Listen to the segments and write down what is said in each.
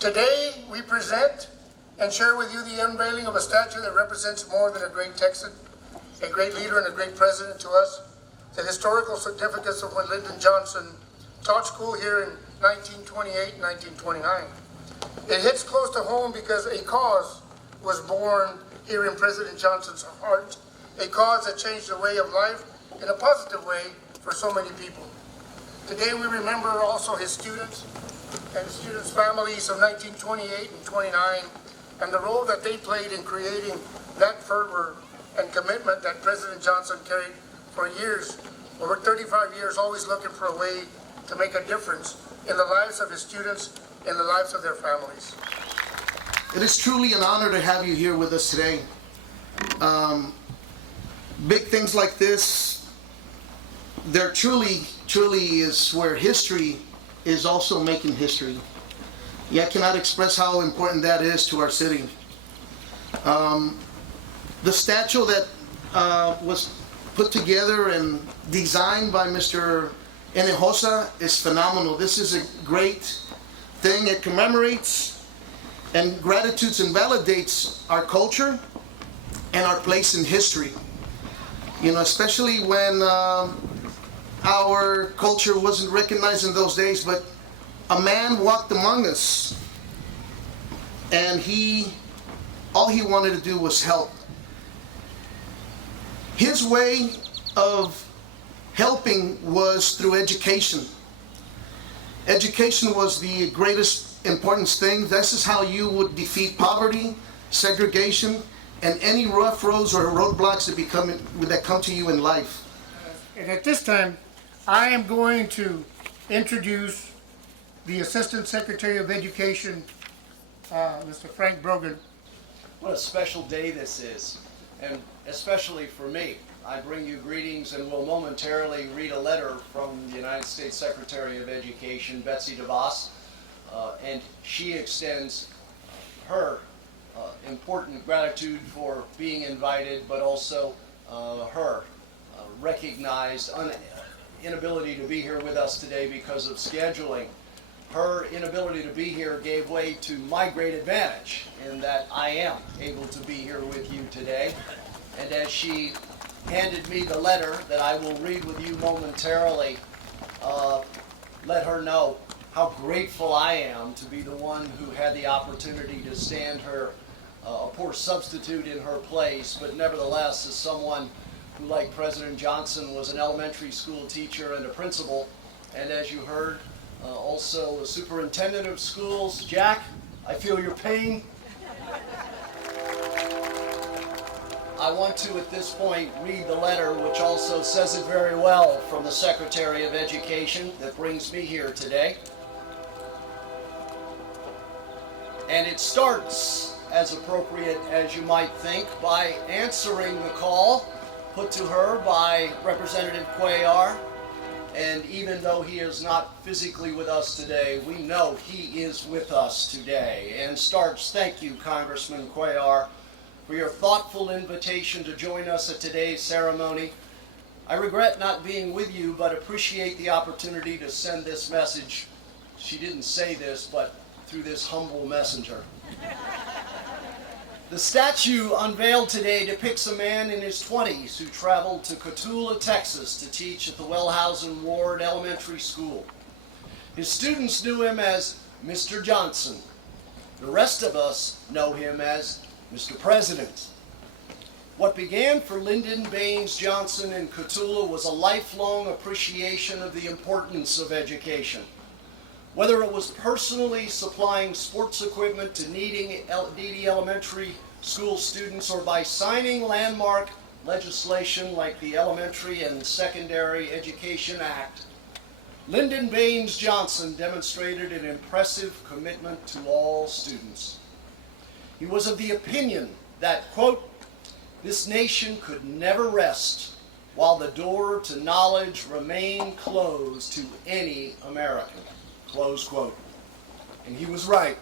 Today, we present and share with you the unveiling of a statue that represents more than a great Texan, a great leader and a great president to us. The historical significance of when Lyndon Johnson taught school here in 1928 and 1929. It hits close to home because a cause was born here in President Johnson's heart, a cause that changed the way of life in a positive way for so many people. Today we remember also his students and his students' families of 1928 and 29 and the role that they played in creating that fervor and commitment that President Johnson carried for years, over 35 years, always looking for a way to make a difference in the lives of his students and the lives of their families. It is truly an honor to have you here with us today. Big things like this, there truly is where history is also making history. Yeah, I cannot express how important that is to our city. The statue that was put together and designed by Mr. Hinojosa is phenomenal. This is a great thing. It commemorates and gratitudes and validates our culture and our place in history. You know, especially when our culture wasn't recognized in those days, but a man walked among us and all he wanted to do was help. His way of helping was through education. Education was the greatest importance thing. This is how you would defeat poverty, segregation, and any rough roads or roadblocks that come to you in life. And at this time, I am going to introduce the Assistant Secretary of Education, Mr. Frank Brogan. What a special day this is, and especially for me. I bring you greetings and will momentarily read a letter from the United States Secretary of Education, Betsy DeVos, and she extends her important gratitude for being invited, but also her recognized inability to be here with us today because of scheduling. Her inability to be here gave way to my great advantage in that I am able to be here with you today. And as she handed me the letter that I will read with you momentarily, let her know how grateful I am to be the one who had the opportunity to stand her, a poor substitute in her place, but nevertheless as someone who, like President Johnson, was an elementary school teacher and a principal, and as you heard, also a superintendent of schools. Jack, I feel your pain. I want to, at this point, read the letter, which also says it very well, from the Secretary of Education that brings me here today. And it starts, as appropriate as you might think, by answering the call put to her by Representative Cuellar. And even though he is not physically with us today, we know he is with us today. And starts, thank you, Congressman Cuellar, for your thoughtful invitation to join us at today's ceremony. I regret not being with you, but appreciate the opportunity to send this message. She didn't say this, but through this humble messenger. The statue unveiled today depicts a man in his 20s who traveled to Cotulla, Texas to teach at the Wellhausen Ward Elementary School. His students knew him as Mr. Johnson. The rest of us know him as Mr. President. What began for Lyndon Baines Johnson in Cotulla was a lifelong appreciation of the importance of education. Whether it was personally supplying sports equipment to needy elementary school students or by signing landmark legislation like the Elementary and Secondary Education Act, Lyndon Baines Johnson demonstrated an impressive commitment to all students. He was of the opinion that, quote, "This nation could never rest while the door to knowledge remained closed to any American," close quote. And he was right.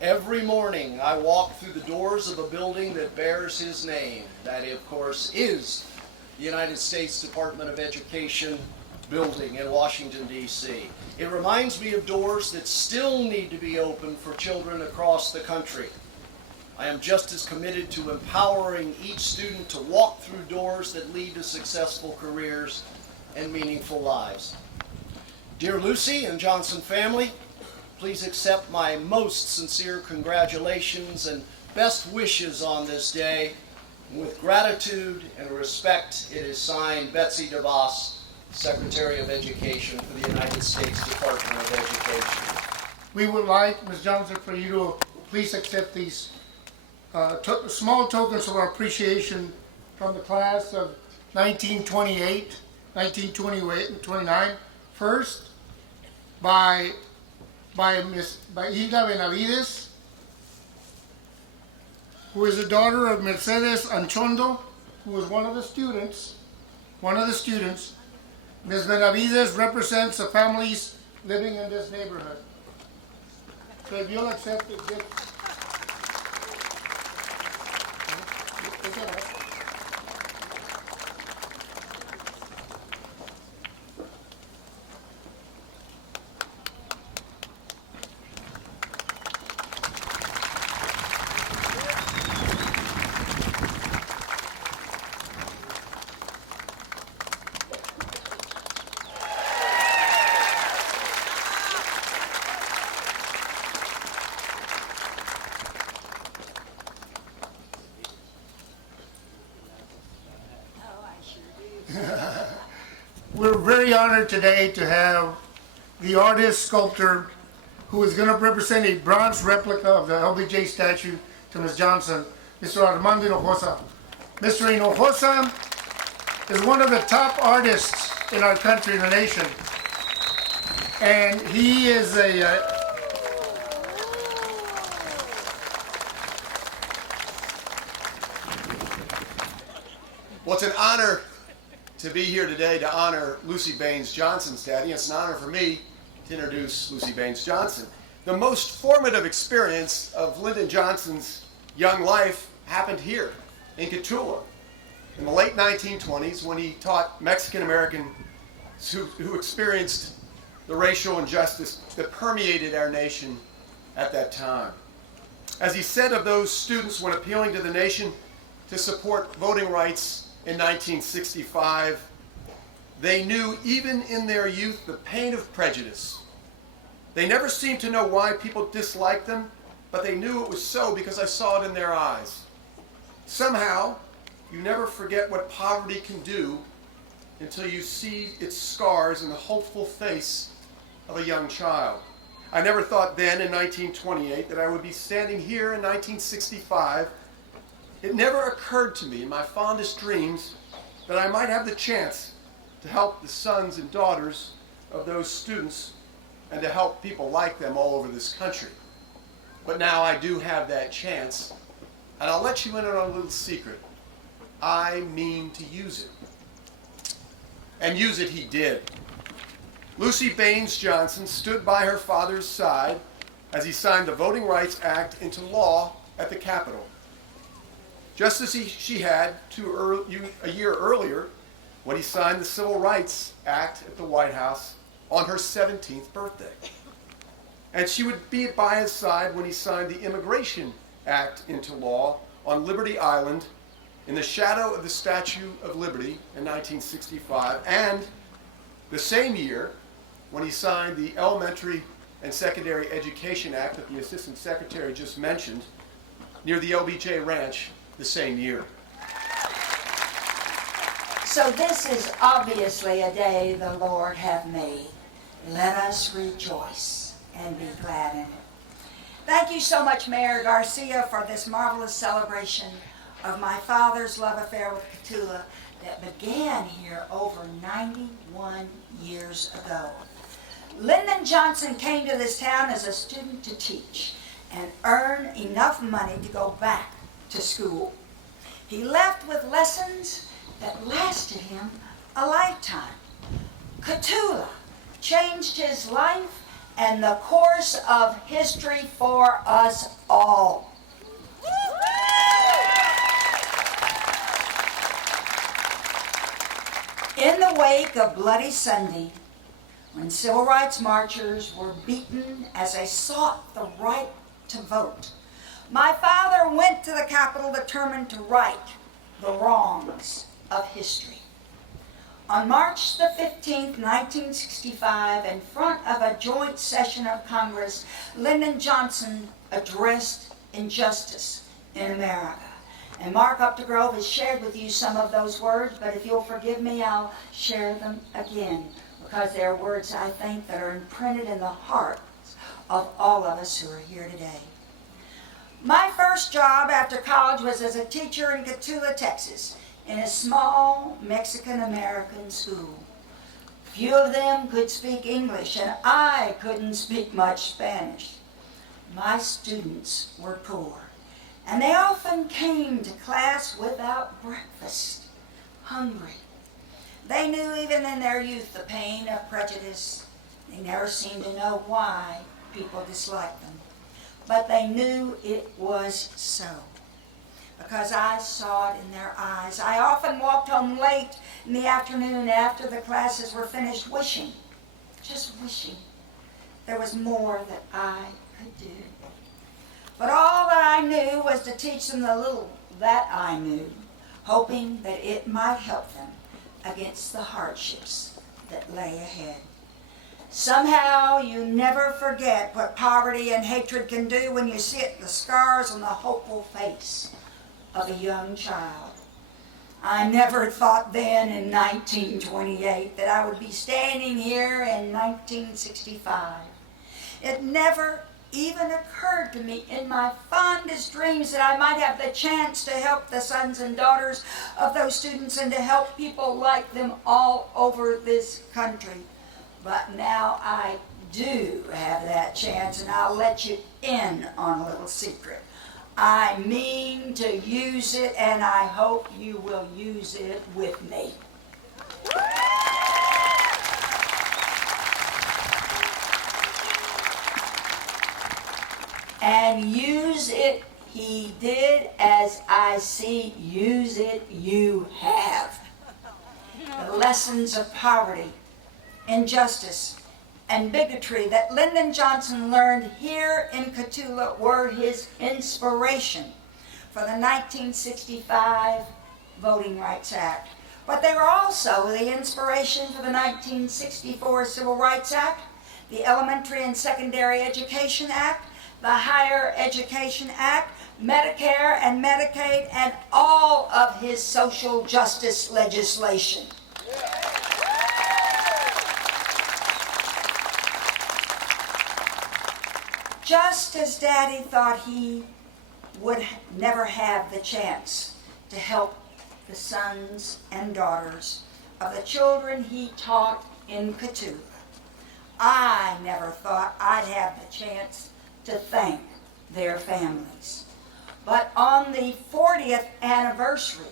Every morning I walk through the doors of a building that bears his name. That, of course, is the United States Department of Education building in Washington, D.C. It reminds me of doors that still need to be opened for children across the country. I am just as committed to empowering each student to walk through doors that lead to successful careers and meaningful lives. Dear Lucy and Johnson family, please accept my most sincere congratulations and best wishes on this day. With gratitude and respect, it is signed Betsy DeVos, Secretary of Education for the United States Department of Education. We would like, Ms. Johnson, for you to please accept these small tokens of our appreciation from the class of 1928, 1928 and 29. First, by Hilda Benavides, who is the daughter of Mercedes Anchondo, who was one of the students. Ms. Benavides represents the families living in this neighborhood. So if you'll accept the gift. Pick it up. We're very honored today to have the artist, sculptor, who is going to represent a bronze replica of the LBJ statue to Ms. Johnson, Mr. Armando Hinojosa. Mr. Hinojosa is one of the top artists in our country and the nation. And he is Well, it's an honor to be here today to honor Lucy Baines Johnson's daddy. It's an honor for me to introduce Lucy Baines Johnson. The most formative experience of Lyndon Johnson's young life happened here in Cotulla in the late 1920s when he taught Mexican Americans who experienced the racial injustice that permeated our nation at that time. As he said of those students when appealing to the nation to support voting rights in 1965, they knew even in their youth the pain of prejudice. They never seemed to know why people disliked them, but they knew it was so because I saw it in their eyes. Somehow, you never forget what poverty can do until you see its scars in the hopeful face of a young child. I never thought then in 1928 that I would be standing here in 1965. It never occurred to me in my fondest dreams that I might have the chance to help the sons and daughters of those students and to help people like them all over this country. But now I do have that chance, and I'll let you in on a little secret. I mean to use it. And use it he did. Lucy Baines Johnson stood by her father's side as he signed the Voting Rights Act into law at the Capitol. Just as she had a year earlier when he signed the Civil Rights Act at the White House on her 17th birthday. And she would be by his side when he signed the Immigration Act into law on Liberty Island in the shadow of the Statue of Liberty in 1965, and the same year when he signed the Elementary and Secondary Education Act that the Assistant Secretary just mentioned near the LBJ Ranch the same year. So this is obviously a day the Lord hath made. Let us rejoice and be glad in it. Thank you so much, Mayor Garcia, for this marvelous celebration of my father's love affair with Cotulla that began here over 91 years ago. Lyndon Johnson came to this town as a student to teach and earn enough money to go back to school. He left with lessons that lasted him a lifetime. Cotulla changed his life and the course of history for us all. In the wake of Bloody Sunday, when civil rights marchers were beaten as they sought the right to vote, my father went to the Capitol determined to right the wrongs of history. On March the 15th, 1965, in front of a joint session of Congress, Lyndon Johnson addressed injustice in America. And Mark Updegrove has shared with you some of those words, but if you'll forgive me, I'll share them again, because they are words, I think, that are imprinted in the hearts of all of us who are here today. My first job after college was as a teacher in Cotulla, Texas, in a small Mexican-American school. Few of them could speak English, and I couldn't speak much Spanish. My students were poor, and they often came to class without breakfast, hungry. They knew even in their youth the pain of prejudice. They never seemed to know why people disliked them, but they knew it was so, because I saw it in their eyes. I often walked home late in the afternoon after the classes were finished, wishing, just wishing, there was more that I could do. But all that I knew was to teach them the little that I knew, hoping that it might help them against the hardships that lay ahead. Somehow you never forget what poverty and hatred can do when you see it, the scars on the hopeful face of a young child. I never thought then in 1928 that I would be standing here in 1965. It never even occurred to me in my fondest dreams that I might have the chance to help the sons and daughters of those students and to help people like them all over this country. But now I do have that chance, and I'll let you in on a little secret. I mean to use it, and I hope you will use it with me. And use it he did, as I see use it you have. The lessons of poverty, injustice, and bigotry that Lyndon Johnson learned here in Cotulla were his inspiration for the 1965 Voting Rights Act. But they were also the inspiration for the 1964 Civil Rights Act, the Elementary and Secondary Education Act, the Higher Education Act, Medicare and Medicaid, and all of his social justice legislation. Just as Daddy thought he would never have the chance to help the sons and daughters of the children he taught in Cotulla, I never thought I'd have the chance to thank their families. But on the 40th anniversary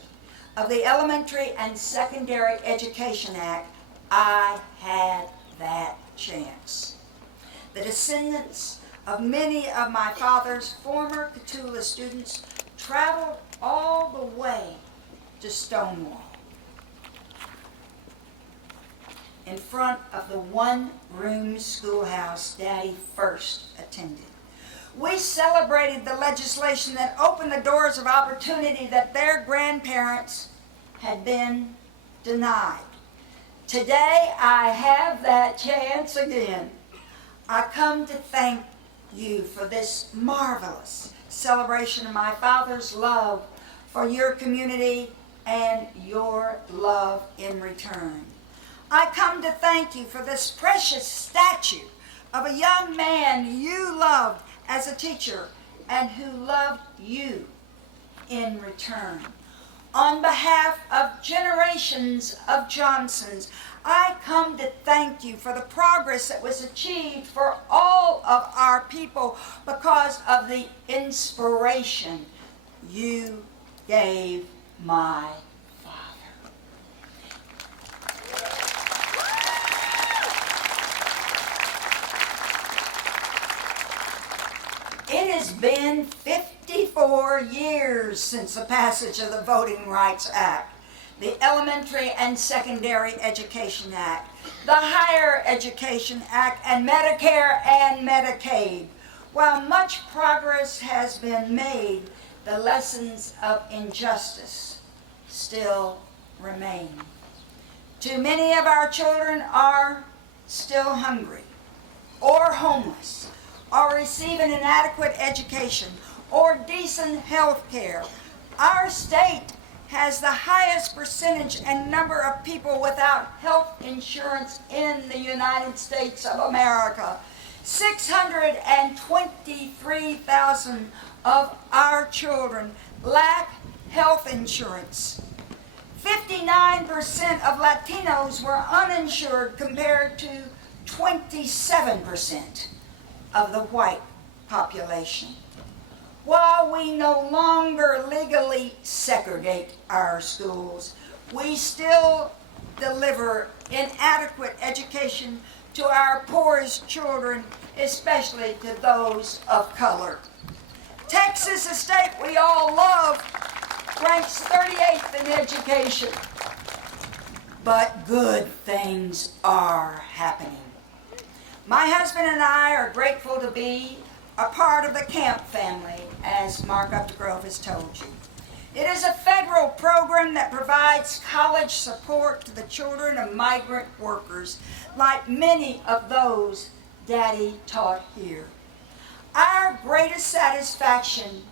of the Elementary and Secondary Education Act, I had that chance. The descendants of many of my father's former Cotulla students traveled all the way to Stonewall in front of the one-room schoolhouse Daddy first attended. We celebrated the legislation that opened the doors of opportunity that their grandparents had been denied. Today, I have that chance again. I come to thank you for this marvelous celebration of my father's love for your community and your love in return. I come to thank you for this precious statue of a young man you loved as a teacher and who loved you in return. On behalf of generations of Johnsons, I come to thank you for the progress that was achieved for all of our people because of the inspiration you gave my father. It has been 54 years since the passage of the Voting Rights Act. the Elementary and Secondary Education Act, the Higher Education Act, and Medicare and Medicaid. While much progress has been made, the lessons of injustice still remain. Too many of our children are still hungry, or homeless, or receive an inadequate education, or decent health care. Our state has the highest percentage and number of people without health insurance in the United States of America. 623,000 of our children lack health insurance. 59% of Latinos were uninsured compared to 27% of the white population. While we no longer legally segregate our schools, we still deliver inadequate education to our poorest children, especially to those of color. Texas, a state we all love, ranks 38th in education. But good things are happening. My husband and I are grateful to be a part of the Camp family, as Mark Updegrove has told you. It is a federal program that provides college support to the children of migrant workers, like many of those Daddy taught here. Our greatest satisfaction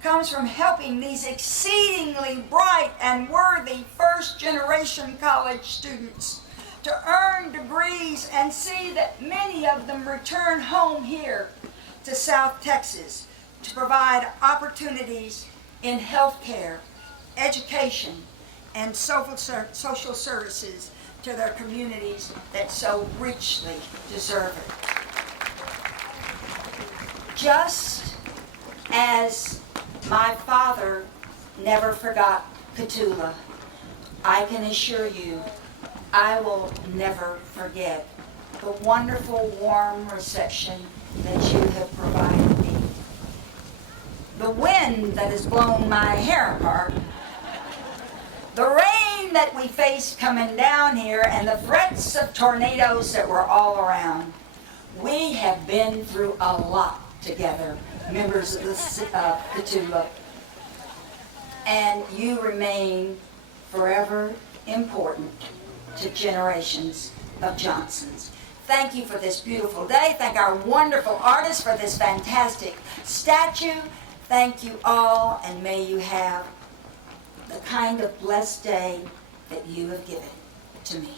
comes from helping these exceedingly bright and worthy first-generation college students to earn degrees and see that many of them return home here to South Texas to provide opportunities in healthcare, education, and social services to their communities that so richly deserve it. Just as my father never forgot Cotulla, I can assure you I will never forget the wonderful, warm reception that you have provided me. The wind that has blown my hair apart, the rain that we faced coming down here, and the threats of tornadoes that were all around. We have been through a lot together, members of the Cotulla, and you remain forever important to generations of Johnsons. Thank you for this beautiful day. Thank our wonderful artists for this fantastic statue. Thank you all, and may you have the kind of blessed day that you have given to me.